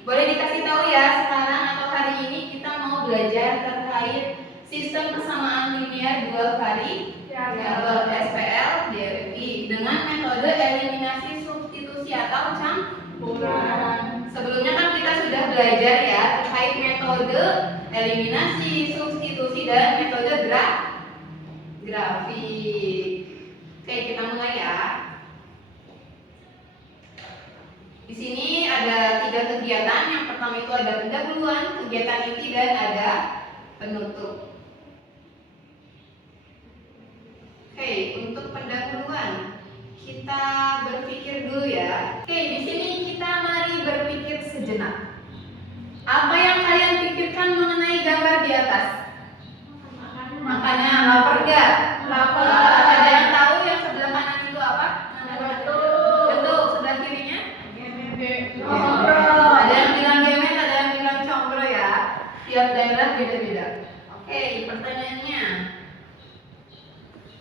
Boleh dikasih tahu ya, sekarang atau hari ini kita mau belajar terkait sistem persamaan linear dua variabel SPL DFI dengan metode eliminasi substitusi atau campuran. Sebelumnya kan kita sudah belajar ya terkait metode eliminasi, substitusi dan metode grafik. Oke, kita mulai ya. Di sini ada 3 kegiatan. Yang pertama itu ada pendahuluan, kegiatan inti, dan ada penutup. Oke, untuk pendahuluan kita berpikir dulu ya. Oke, di sini kita mari berpikir sejenak. Apa yang kalian pikirkan mengenai gambar di atas? Makanya lapar gak? Lapar. Ada yang tahu yang sebelah kanan itu apa? Betul. Sebelah kirinya? Ada yang bilang gemet, ada yang bilang combro ya. Tiap daerah beda-beda. Oke, pertanyaannya.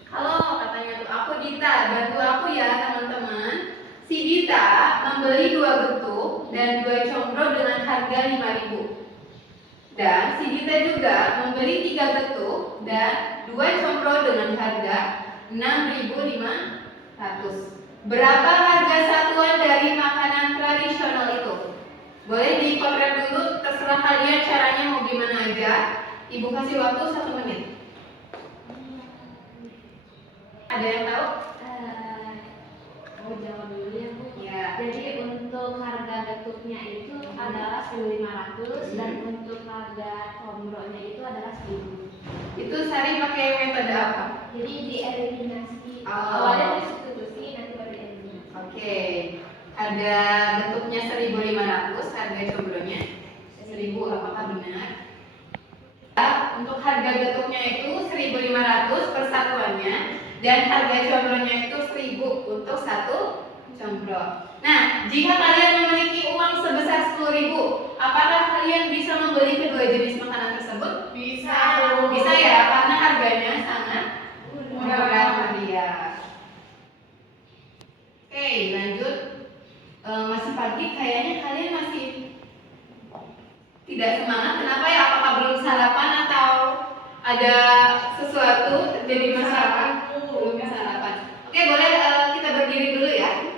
Halo, katanya tuh aku Dita, bantu aku ya teman-teman. Si Dita membeli 2 getuk dan 2 combro dengan harga 5.000. Dan si Dita juga membeli 3 getuk dan 2 combro dengan harga 6.500. Berapa harga satuan dari makanan tradisional itu? Boleh dipotret dulu, terserah kalian caranya mau gimana aja. Ibu kasih waktu 1 menit. Ada yang tahu? Mau jawab dulu ya Bu. Ya. Jadi untuk harga getuknya itu adalah 1.500 dan untuk harga combronya itu adalah 1.000. Itu Sari pakai metode apa? Jadi dieliminasi. Oh. Awalnya disubstitusi, nanti baru dieliminasi. Oke. Harga getuknya 1.500, harga combronya 1.000. Apakah benar? Untuk harga getuknya itu 1.500 per satuannya dan harga combronya itu 1.000 untuk 1 combro. Nah, jika kalian memiliki uang sebesar 10.000, apakah kalian bisa membeli kedua jenis makanan tersebut? Bisa. Bisa ya, karena harganya sangat murah meriah. Oke, lanjut. Masih pagi, kayaknya kalian masih tidak semangat. Kenapa ya? Apakah belum sarapan atau ada sesuatu terjadi masalah? Belum sarapan. Oke, boleh kita berdiri dulu ya.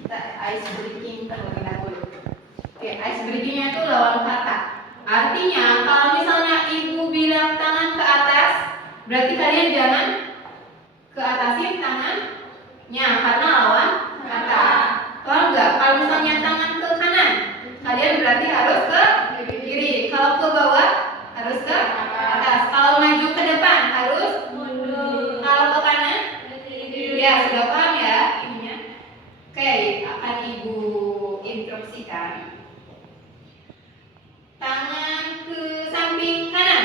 Kita ice breaking terlebih dahulu. Oke, ice breakingnya itu lawan kata. Artinya kalau misalnya ibu bilang tangan ke atas, berarti kalian jangan ke atasin tangannya karena lawan kata. Kalau enggak, kalau misalnya tangan ke kanan, kalian berarti harus ke kiri. Kalau ke bawah harus ke atas. Kalau maju ke depan harus mundur. Kalau ke kanan, ya sudah paham ya ininya. Oke, akan ibu instruksikan. Tangan ke samping kanan.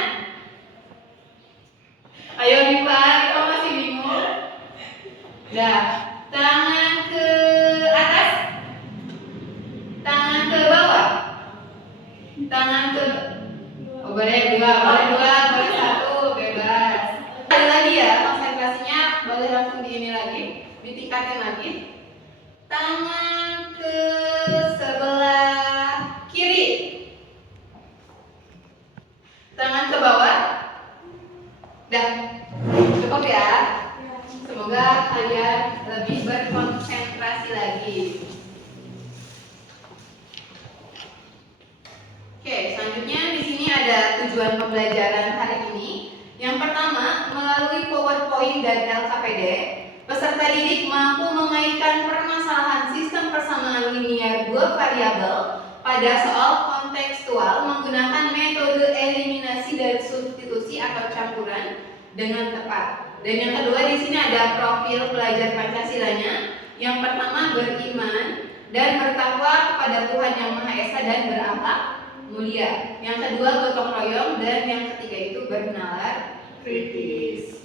Ayo Rifa, Rifa masih bingung. Dah, tangan ke atas. Tangan ke bawah. Tangan ke boleh 2, boleh 1, bebas. Sekali lagi ya, konsentrasinya boleh langsung di ini lagi, ditingkatin lagi. Tangan ke sebelah kiri. Tangan ke bawah. Dah, cukup ya. Semoga kalian lebih berkonsentrasi lagi. Oke, selanjutnya di sini ada tujuan pembelajaran hari ini. Yang pertama, melalui PowerPoint dan LKPD, peserta didik mampu mengaitkan permasalahan sistem persamaan linear dua variabel pada soal kontekstual menggunakan metode eliminasi dan substitusi atau campuran dengan tepat. Dan yang kedua di sini ada profil pelajar Pancasilanya. Yang pertama beriman dan bertakwa kepada Tuhan Yang Maha Esa dan berakhlak mulia. Yang kedua gotong royong dan yang ketiga itu bernalar kritis.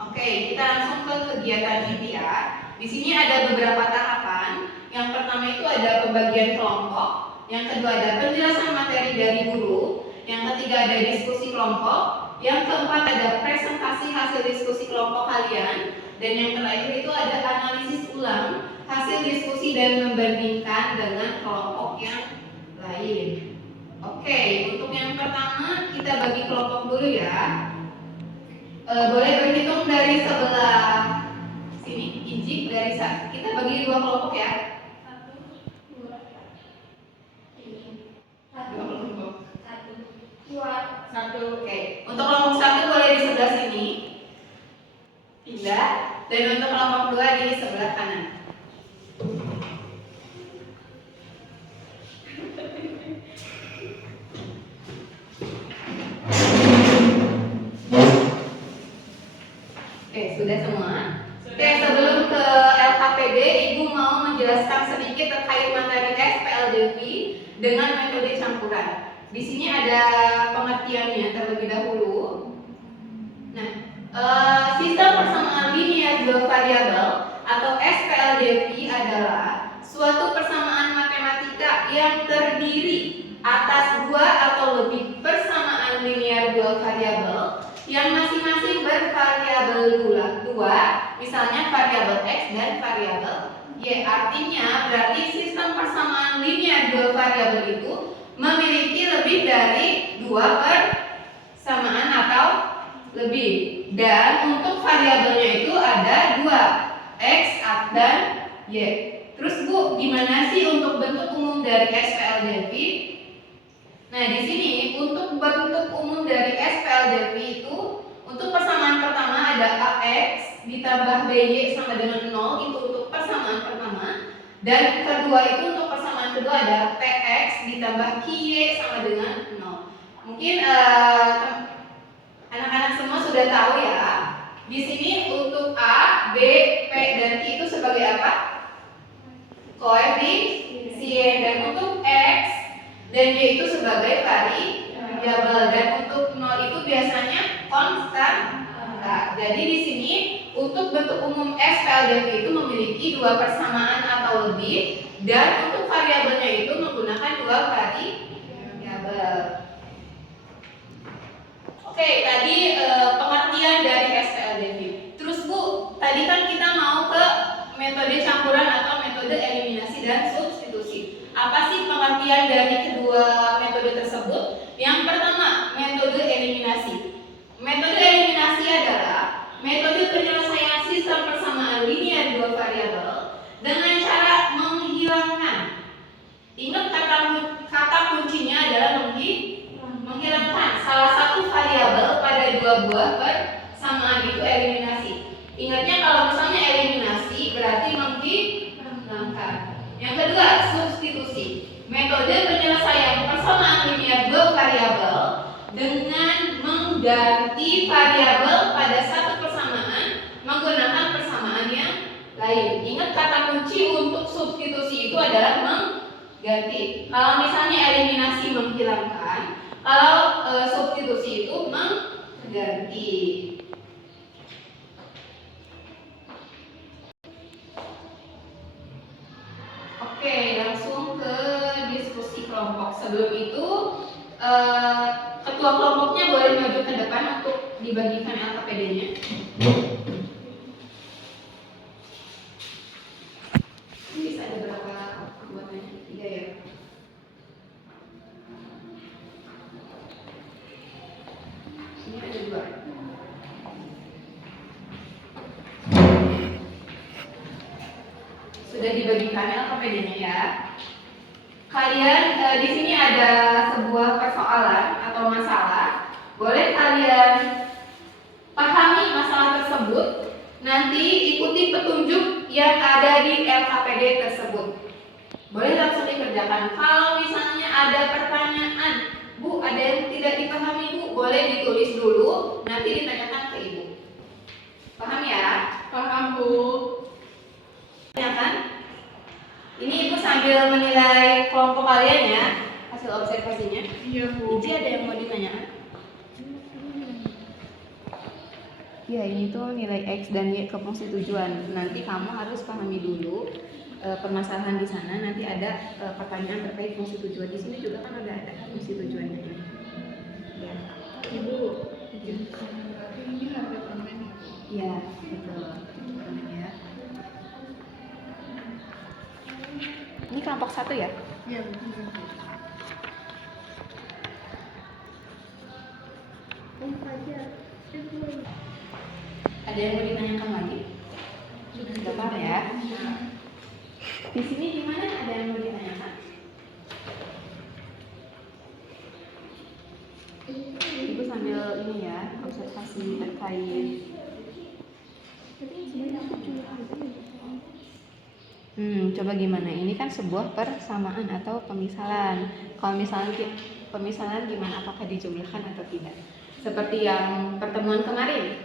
Oke, kita langsung ke kegiatan inti ya. Di sini ada beberapa tahapan. Yang pertama itu ada pembagian kelompok. Yang kedua ada penjelasan materi dari guru. Yang ketiga ada diskusi kelompok. Yang keempat ada presentasi hasil hasil diskusi kelompok kalian. Dan yang terakhir itu ada analisis ulang hasil diskusi dan membandingkan dengan kelompok yang lain. Oke, untuk yang pertama kita bagi kelompok dulu ya. Boleh berhitung dari sebelah sini, Inji dari kita bagi dua kelompok ya. Satu. Oke. Untuk kelompok satu boleh di sebelah sini, pindah. Dan untuk kelompok dua di sebelah kanan. Oke, sudah semua. Oke, sebelum ke LKPD, Ibu mau menjelaskan sedikit terkait materi SPLDV dengan metode campuran. Di sini ada pengertiannya terlebih dahulu. Nah, sistem persamaan linear dua variabel atau SPLDV adalah suatu persamaan matematika yang terdiri atas dua atau lebih persamaan linear dua variabel yang masing-masing bervariabel dua, misalnya variabel X dan variabel Y. Artinya berarti sistem persamaan linear dua variabel itu memiliki lebih dari dua persamaan atau lebih. Dan untuk variabelnya itu ada dua, X dan Y. Terus Bu, gimana sih untuk bentuk umum dari SPLDV? Nah, di sini untuk bentuk umum dari SPLDV itu untuk persamaan pertama ada AX ditambah BY sama dengan 0, itu untuk persamaan pertama. Dan kedua itu untuk persamaan kedua ada PX ditambah QY sama dengan 0. Mungkin anak-anak semua sudah tahu ya. Di sini untuk A, B, P dan Q itu sebagai apa? Koefisien. Dan untuk X dan Y itu sebagai variabel. Dan untuk 0 itu biasanya konstan. Nah, jadi di sini untuk bentuk umum SPLDV itu memiliki dua persamaan atau lebih, dan untuk variabelnya itu menggunakan dua variabel. Oke, tadi pengertian dari SPLDV. Terus Bu, tadi kan kita mau ke metode campuran atau metode eliminasi dan substitusi. Apa sih pengertian dari kedua metode tersebut? Yang pertama, metode eliminasi. Metode eliminasi adalah metode penyelesaian sistem persamaan linear dua variabel dengan cara menghilangkan. Ingat kata kuncinya adalah menghilangkan salah satu variabel pada dua buah persamaan, itu eliminasi. Ingatnya kalau misalnya eliminasi berarti menghilangkan. Yang kedua, substitusi. Metode penyelesaian persamaan linear dua variabel dengan mengganti variabel pada satu persamaan menggunakan persamaan yang lain. Ingat kata kunci untuk substitusi itu adalah mengganti. Kalau misalnya eliminasi menghilangkan, kalau substitusi itu mengganti. Oke, langsung ke diskusi kelompok. Sebelum itu ketua kelompoknya boleh maju ke depan untuk dibagikan LKPD-nya. Ini bisa ada berapa buatannya? 3 ya? Ini ada 2. Sudah dibagikan LKPD-nya ya. Kalian di sini ada sebuah persoalan atau masalah. Boleh kalian pahami masalah tersebut. Nanti ikuti petunjuk yang ada di LKPD tersebut. Boleh langsung dikerjakan. Kalau misalnya ada pertanyaan, Bu, ada yang tidak dipahami Bu, boleh ditulis dulu. Nanti ditanyakan ke Ibu. Paham ya? Paham Bu. Ya kan? Ini Ibu sambil menilai kelompok kalian ya, hasil observasinya. Iya Bu. Iji ada yang mau ditanyakan? Ya, ini tuh nilai X dan Y ke fungsi tujuan. Nanti kamu harus pahami dulu permasalahan di sana. Nanti ada pertanyaan terkait fungsi tujuan. Di sini juga kan ada fungsi tujuannya. Ya. Ibu, ini harga permen kelompok 1 ya? Iya. Ada yang mau ditanyakan lagi? Sudah apa ya? Di sini gimana? Ada yang mau ditanyakan? Ibu sambil ini ya, observasi terkait. Coba gimana? Ini kan sebuah persamaan atau pemisalan. Kalau misalnya pemisalan gimana? Apakah dijumlahkan atau tidak? Seperti yang pertemuan kemarin.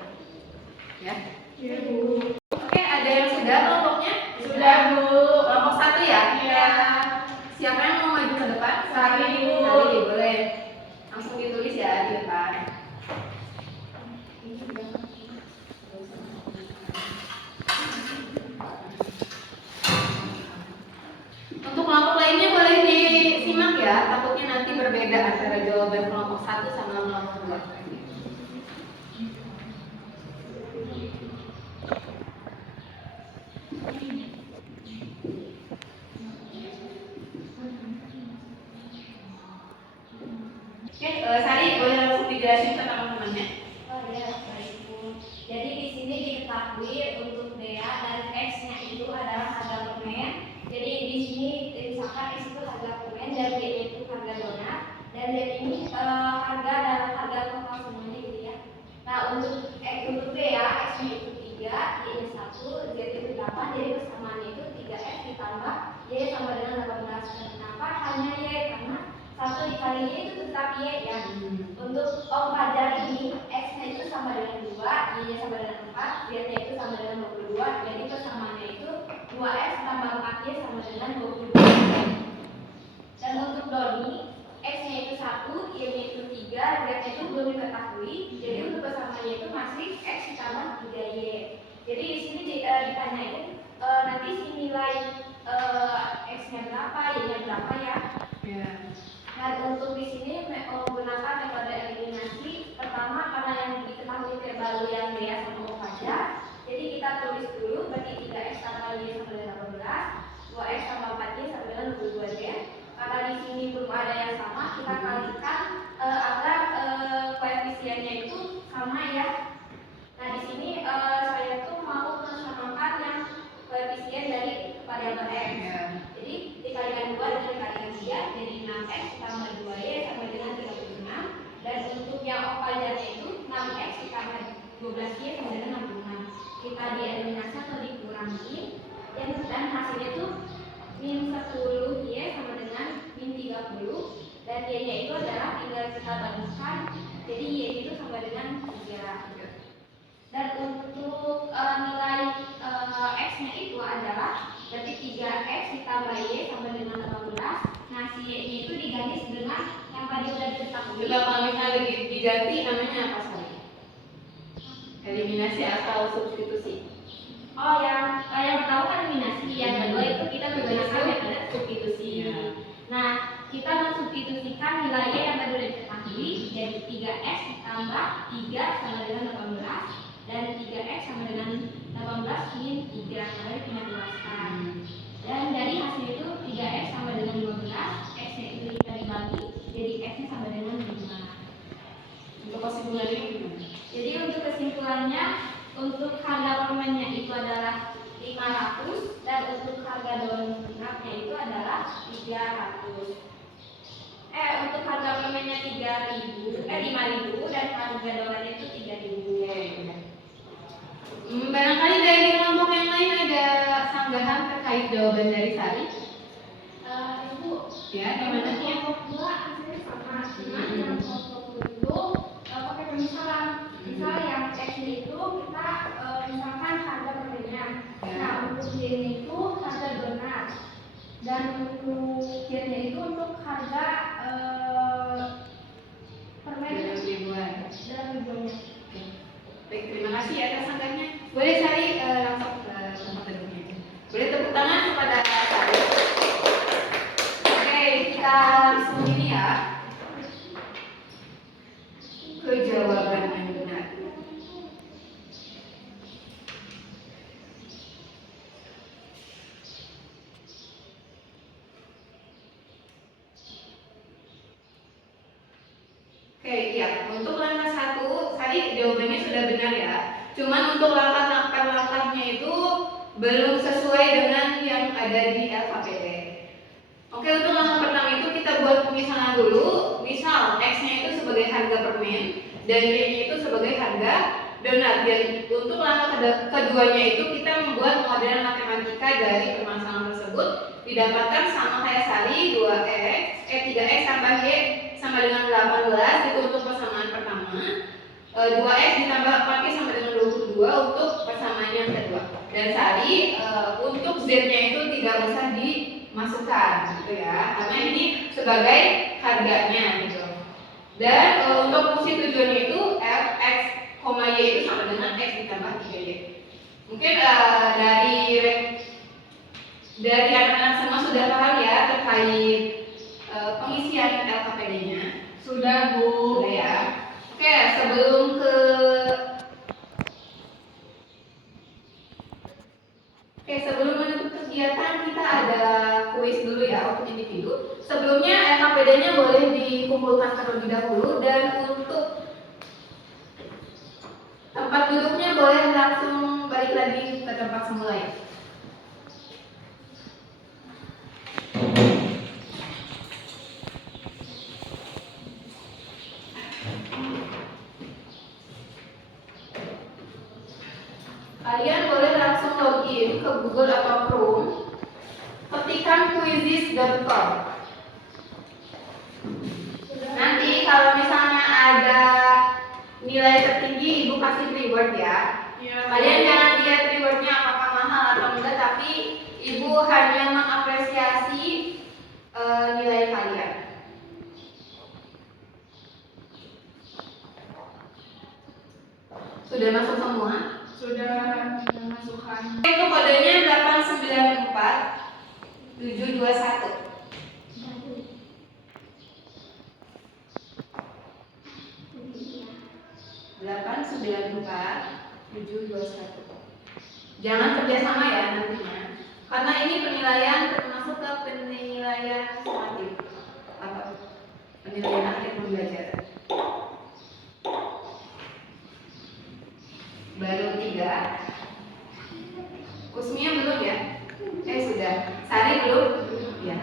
Ya. Iya, Bu. Oke, ada yang sudah kelompoknya? Sudah, Bu. Kelompok 1 ya? Iya. Siapa yang mau maju ke depan? Sari, Bu. Sari, boleh. Langsung ditulis ya di depan. Untuk kelompok lainnya boleh disimak ya, takutnya nanti berbeda antara jawaban kelompok 1 sama kelompok 2. Oke, Sari boleh langsung dijelasin ke teman-temannya. Oh ya, baik Bu. Jadi di sini diketahui untuk bea dan X-nya itu adalah harga permen. Jadi di sini misalkan X itu harga permen dan B-nya itu harga donat dan Z ini harga dalam harga total semuanya gitu ya. Nah untuk bea X-nya itu 3, Y-nya 1, Z itu 8, jadi persamaannya itu 3X ditambah Y sama dengan 18. Kenapa hanya Y? Karena 1 dikali Y itu tetap Y ya. Untuk pelajar ini X-nya itu sama dengan 2, Y-nya sama dengan 4, Z-nya itu sama dengan 22. Jadi persamaannya itu 2X tambah 4Y sama dengan 22. Dan untuk Doni, X-nya itu 1, Y-nya itu 3, Z-nya itu belum diketahui. Jadi untuk persamaannya itu masih X ditambah 3Y. Jadi di sini ditanyain nanti si nilai X-nya berapa, Y-nya berapa ya. Dan untuk di sini menggunakan metode eliminasi. Pertama karena yang diketahui terbaru yang bea sama O pajak. Jadi kita tulis dulu berarti 3X tambah Y sama dengan 18, 2X tambah 4Y sama dengan 22Z. Karena di sini belum ada yang sama, kita kalikan agar koefisiennya itu sama ya. Nah di sini saya tuh mau mensamakan yang koefisien dari variabel X. Jadi dikalikan 2 dengan dikalikan 3 jadi 6X tambah 2Y sama dengan 36. Dan untuk yang O pajarnya itu 6X ditambah 12Y sama dengan 66. Kita dieliminasi atau dikurangi dan hasilnya itu min 10Y sama dengan min 30. Dan Y-nya itu adalah tinggal kita bandingkan, jadi Y itu sama dengan 3. Dan untuk nilai X-nya itu adalah berarti 3X ditambah Y sama dengan 18. Nah si Y-nya itu diganti dengan yang tadi udah diketahui. Coba kalau misalnya diganti namanya apa Sari? Eliminasi atau substitusi? Oh yang pertama kan eliminasi, yang kedua itu kita menggunakan metode substitusi. Nah kita mensubstitusikan nilai Y yang tadi udah diketahui jadi 3X ditambah 3 sama dengan 18 dan 3X sama dengan 18 min 3 kali kita tuliskan. Dan dari hasil itu 3X sama dengan 12, X-nya itu kita dibagi jadi X-nya sama dengan 5. Untuk kesimpulannya gimana? Jadi untuk kesimpulannya, untuk harga permennya itu adalah 500 dan untuk harga donatnya itu adalah 300. Untuk harga permennya 5.000 dan harga donatnya itu 3.000. Barangkali dari kelompok yang lain ada sanggahan terkait jawaban dari Sari? Ibu, Ya, gimana sih? kelompok 2 hasilnya sama, cuma yang kelompok itu pakai pemisalan. Misal yang X itu kita misalkan harga permennya. Nah untuk Y itu harga donat dan untuk Z-nya itu untuk harga permen Dalam ribuan. dan ribuannya. Baik, terima kasih atas sanggahnya. Boleh Sari langsung ke tempat duduknya. Boleh tepuk tangan kepada Sari. Oke, kita langsung ini ya ke jawaban yang benar. iya. Untuk langkah 1, tadi jawabannya sudah benar ya. Cuman untuk langkah-langkahnya itu belum sesuai dengan yang ada di LKPD. Oke, untuk langkah pertama itu kita buat pemisahan dulu. Misal X-nya itu sebagai harga permen dan Y-nya itu sebagai harga donat. Dan untuk langkah keduanya itu kita membuat model matematika dari permasalahan tersebut, didapatkan sama kayak Sari 3x tambah Y sama dengan 18 itu untuk persamaan pertama. 2x ditambah 4y sama dengan 22 untuk persamaan yang kedua. Dan Sari untuk Z-nya itu tidak usah dimasukkan gitu ya, karena ini sebagai harganya gitu. Dan untuk fungsi tujuannya itu f x, y itu sama dengan x ditambah 3y. Mungkin dari anak-anak semua sudah paham ya terkait pengisian LKPD-nya. Sudah, Bu. Sudah ya. Oke, sebelum menutup kegiatan kita ada kuis dulu ya untuk individu. Sebelumnya LKPD-nya boleh dikumpulkan terlebih dahulu, dan untuk tempat duduknya boleh langsung balik lagi ke tempat semula ya. Kalian boleh langsung login ke Google atau Chrome, ketikkan quizzes.com. Nanti kalau misalnya ada nilai tertinggi, Ibu kasih reward ya. Kalian jangan lihat rewardnya apakah mahal atau enggak, tapi Ibu hanya mengapresiasi nilai kalian. Sudah masuk semua? Sudah masukkan. Itu kodenya 894 721. 894-721. Jangan kerjasama ya nantinya, karena ini penilaian termasuk ke penilaian sumatif atau penilaian akhir pembelajaran. Baru 3. Kusmia belum ya? Sudah. Sari belum? Ya.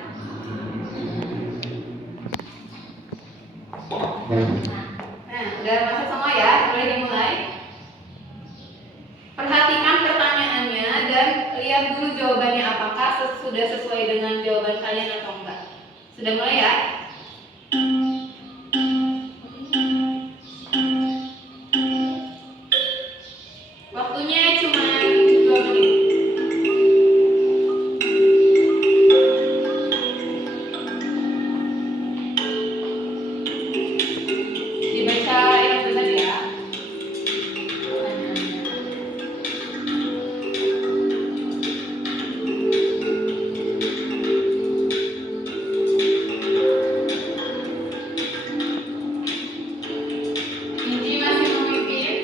Nah, udah masuk semua ya? Boleh dimulai? Perhatikan pertanyaannya dan lihat dulu jawabannya apakah sudah sesuai dengan jawaban kalian atau enggak. Sudah mulai ya? Waktunya cuma 2 menit. Dibaca yang benar ya. Inji masih memimpin.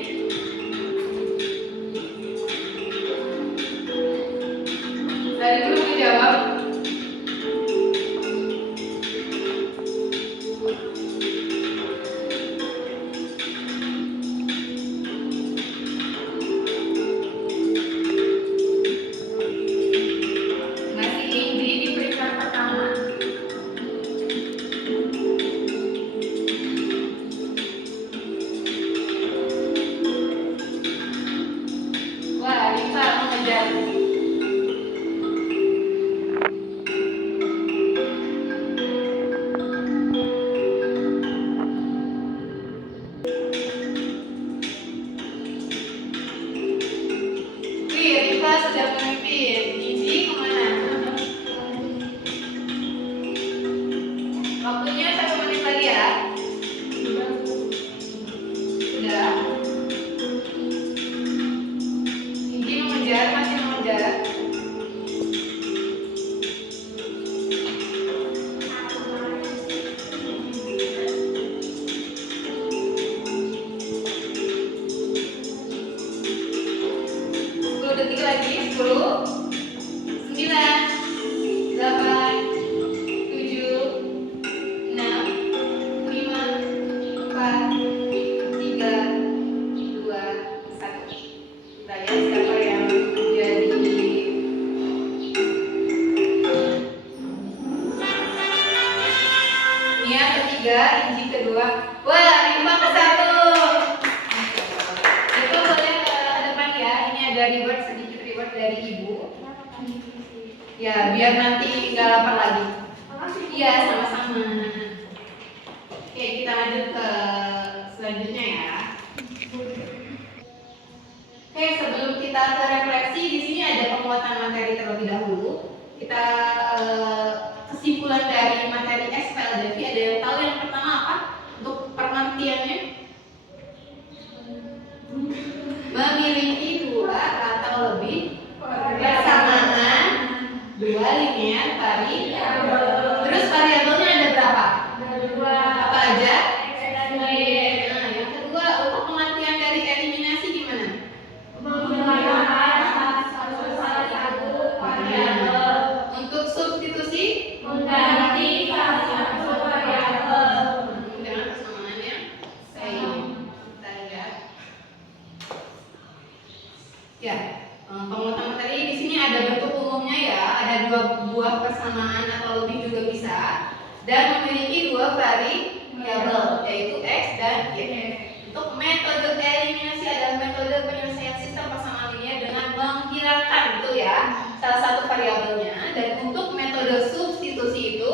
Dari dulu menjawab. Masih Inji di peringkat pertama. Wah, Risa mengejar. Wih, Risa sudah memimpin. Inji kemana? Waktunya 1 menit lagi ya. Sudah. Inji mengejar, masih mengejar. Detik lagi. 10, 9, 8, 7, 6, 5, 4, 3, 2, 1. sedikit reward dari Ibu. Ya, biar nanti nggak lapar lagi. Iya, sama-sama. Oke, kita lanjut ke selanjutnya ya. Oke, sebelum kita ke refleksi, di sini ada penguatan materi terlebih dahulu. Kita kesimpulan dari materi SPLDV. Ada yang tahu yang pertama apa? Untuk pengertiannya? Memiliki dua atau lebih persamaan dua linear variabel. Terus variabelnya ada berapa? Apa aja? Nah, yang kedua, untuk pengertian dari eliminasi gimana? Untuk substitusi dengan persamaannya same. Kita lihat. Ya, penguatan materi di sini ada bentuk umumnya ya, ada dua buah persamaan atau lebih juga bisa, dan memiliki dua variabel yaitu x dan y. Untuk metode eliminasi adalah metode penyelesaian sistem persamaan linear dengan menghilangkan itu ya salah satu variabelnya, dan untuk metode substitusi itu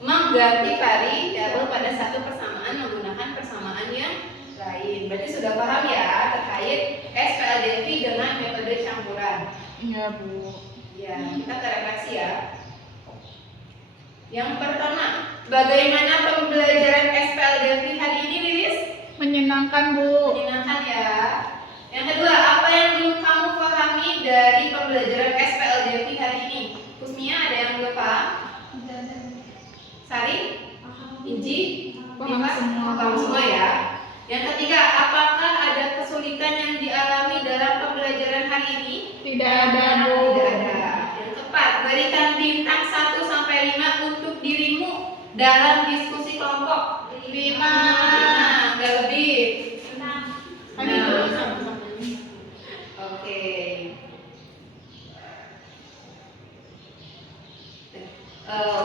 mengganti variabel pada satu persamaan menggunakan persamaan yang lain. Berarti sudah paham ya terkait SPLDV dengan metode campuran. Iya, Bu. Ya, kita ke refleksi ya. Yang pertama, bagaimana pembelajaran SPLDV hari ini, Lilis? Menyenangkan, Bu. Menyenangkan ya. Yang kedua, apa yang belum kamu pahami dari pembelajaran SPLDV hari ini? Kusmia, ada yang belum paham? Sari? Inji? Paham Diva? semua. Paham semua ya. Yang ketiga, apakah ada kesulitan yang dialami dalam pembelajaran hari ini? Tidak ada, Bu. Tidak ada. Yang keempat, berikan bintang 1 sampai 5 untuk dirimu dalam diskusi kelompok. 5, nggak lebih. Tadi dulu sampai. Oke.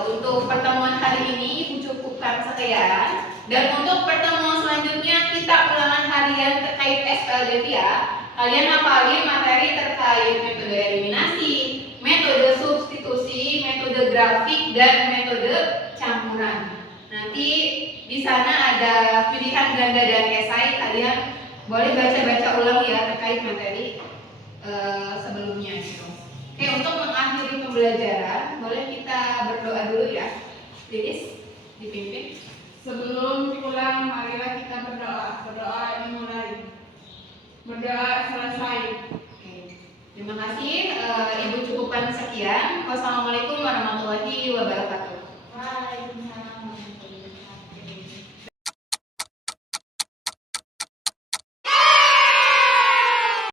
Untuk pertemuan hari ini Ibu cukupkan sekian. Dan untuk pertemuan selanjutnya kita ulangan harian terkait SPLDV ya. Kalian hafalin materi terkait metode eliminasi, metode substitusi, metode grafik, dan metode campuran. Nanti di sana ada pilihan ganda dan esai. Kalian boleh baca-baca ulang ya terkait materi sebelumnya gitu. Oke, untuk mengakhiri pembelajaran, boleh kita berdoa dulu ya. Lilis, dipimpin. Sebelum pulang, marilah kita berdoa. Berdoa dimulai. Berdoa selesai. Oke. Terima kasih. Ibu cukupkan sekian. Wassalamualaikum warahmatullahi wabarakatuh. Waalaikumsalam.